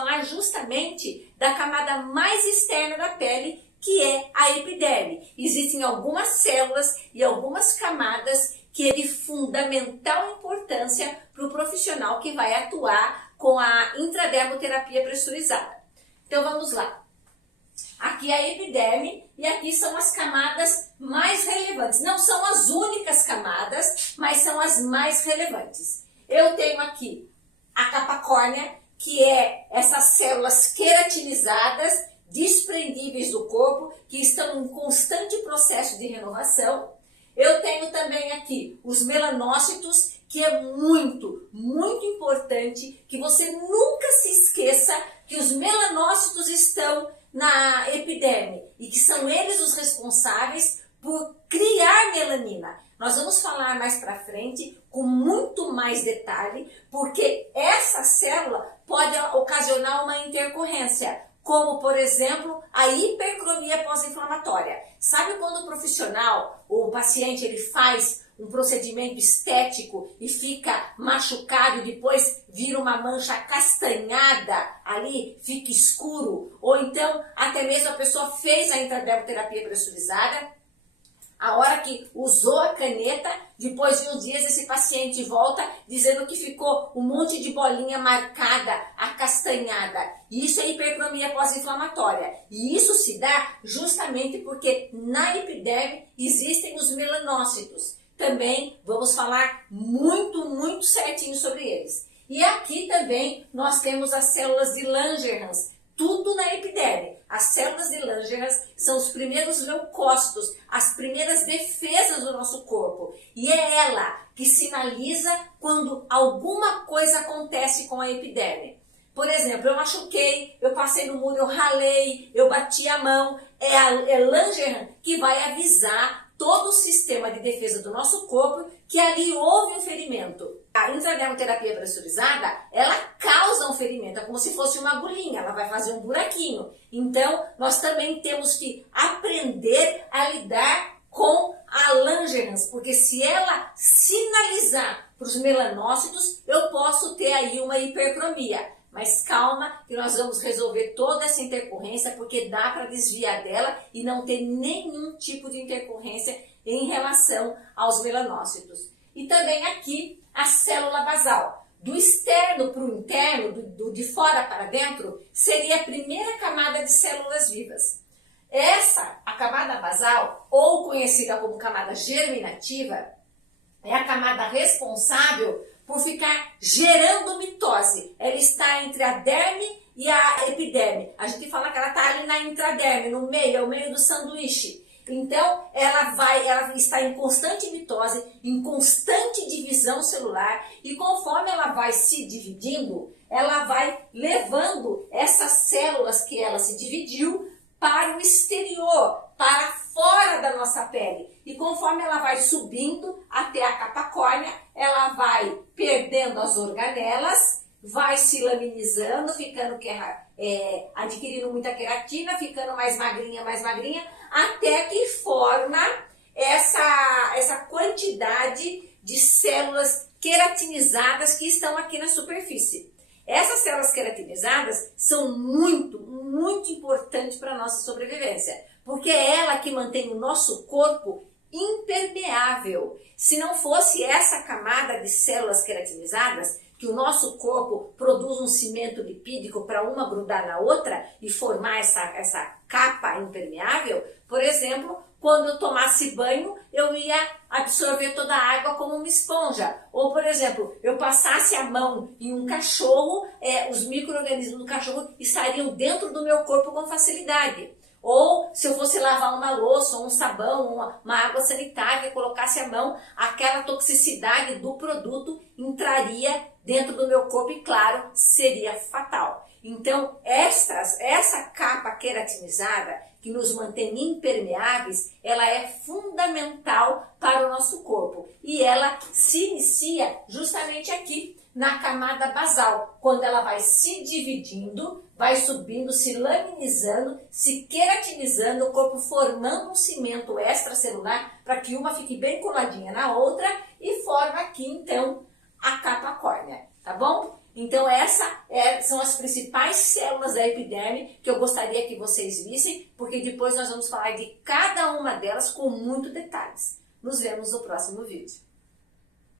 falar justamente da camada mais externa da pele, que é a epiderme. Existem algumas células e algumas camadas que é de fundamental importância para o profissional que vai atuar com a intradermoterapia pressurizada. Então vamos lá. Aqui é a epiderme e aqui são as camadas mais relevantes. Não são as únicas camadas, mas são as mais relevantes. Eu tenho aqui a capa córnea, que é essas células queratinizadas, desprendíveis do corpo, que estão em constante processo de renovação. Eu tenho também aqui os melanócitos, que é muito importante que você nunca se esqueça que os melanócitos estão na epiderme e que são eles os responsáveis por criar melanina. Nós vamos falar mais para frente com muito mais detalhe, porque essa célula pode ocasionar uma intercorrência, como, por exemplo, a hipercromia pós-inflamatória. Sabe quando o profissional, ou o paciente, ele faz um procedimento estético e fica machucado e depois vira uma mancha acastanhada ali, fica escuro? Ou então, até mesmo a pessoa fez a intradermoterapia pressurizada, a hora que usou a caneta, depois de uns dias esse paciente volta dizendo que ficou um monte de bolinha marcada, acastanhada. Isso é hipercromia pós-inflamatória. E isso se dá justamente porque na epiderme existem os melanócitos. Também vamos falar muito certinho sobre eles. E aqui também nós temos as células de Langerhans, tudo na epiderme. As células de Langerhans são os primeiros leucócitos, as primeiras defesas do nosso corpo. E é ela que sinaliza quando alguma coisa acontece com a epiderme. Por exemplo, eu machuquei, eu passei no muro, eu ralei, eu bati a mão. É Langerhans que vai avisar todo o sistema de defesa do nosso corpo que ali houve um ferimento. A intradermoterapia pressurizada, ela causa um ferimento, é como se fosse uma agulhinha, ela vai fazer um buraquinho. Então, nós também temos que aprender a lidar com a Langerhans, porque se ela sinalizar para os melanócitos, eu posso ter aí uma hipercromia. Mas calma, que nós vamos resolver toda essa intercorrência, porque dá para desviar dela e não ter nenhum tipo de intercorrência em relação aos melanócitos. E também aqui a célula basal. Do externo para o interno, de fora para dentro, seria a primeira camada de células vivas. A camada basal, ou conhecida como camada germinativa, é a camada responsável por ficar gerando mitose. Ela está entre a derme e a epiderme. A gente fala que ela está ali na intraderme, no meio, é o meio do sanduíche. Então, ela está em constante mitose, em constante divisão celular, e conforme ela vai se dividindo, ela vai levando essas células que ela se dividiu para o exterior, para fora da nossa pele. E conforme ela vai subindo até a capa córnea, ela vai perdendo as organelas, vai se laminizando, ficando adquirindo muita queratina, ficando mais magrinha, até que forma essa quantidade de células queratinizadas que estão aqui na superfície. Essas células queratinizadas são muito importantes para a nossa sobrevivência, porque é ela que mantém o nosso corpo impermeável. Se não fosse essa camada de células queratinizadas, que o nosso corpo produz um cimento lipídico para uma grudar na outra e formar essa capa impermeável, por exemplo, quando eu tomasse banho, eu ia absorver toda a água como uma esponja. Ou, por exemplo, eu passasse a mão em um cachorro, os micro-organismos do cachorro estariam dentro do meu corpo com facilidade. Ou se eu fosse lavar uma louça, ou um sabão, uma água sanitária e colocasse a mão, aquela toxicidade do produto entraria dentro do meu corpo e, claro, seria fatal. Então, essa capa queratinizada que nos mantém impermeáveis, ela é fundamental para o nosso corpo. E ela se inicia justamente aqui, na camada basal, quando ela vai se dividindo, vai subindo, se laminizando, se queratinizando, o corpo formando um cimento extracelular para que uma fique bem coladinha na outra e forma aqui, então, a capa córnea, tá bom? Então são as principais células da epiderme que eu gostaria que vocês vissem, porque depois nós vamos falar de cada uma delas com muitos detalhes. Nos vemos no próximo vídeo.